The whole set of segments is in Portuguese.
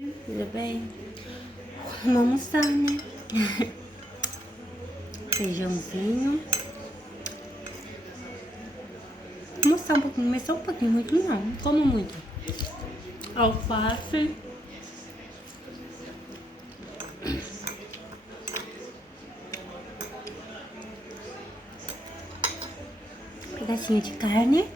Tudo bem? Vamos almoçar, né? Feijãozinho. Almoçar um pouquinho, mas só um pouquinho, muito não como muito. Alface. Pedacinho de carne.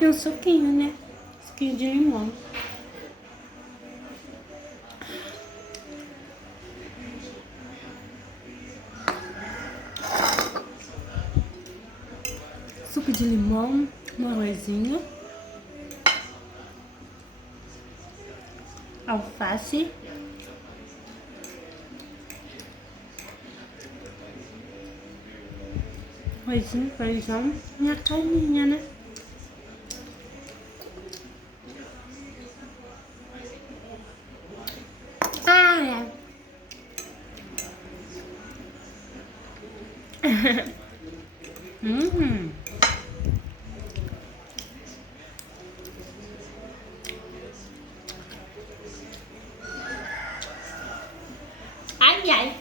E um suquinho, né? Suquinho de limão. Suco de limão, um arrozinho. Alface. Arrozinho, feijão e a carninha, né? Ah, é. Hum. Ai, ai.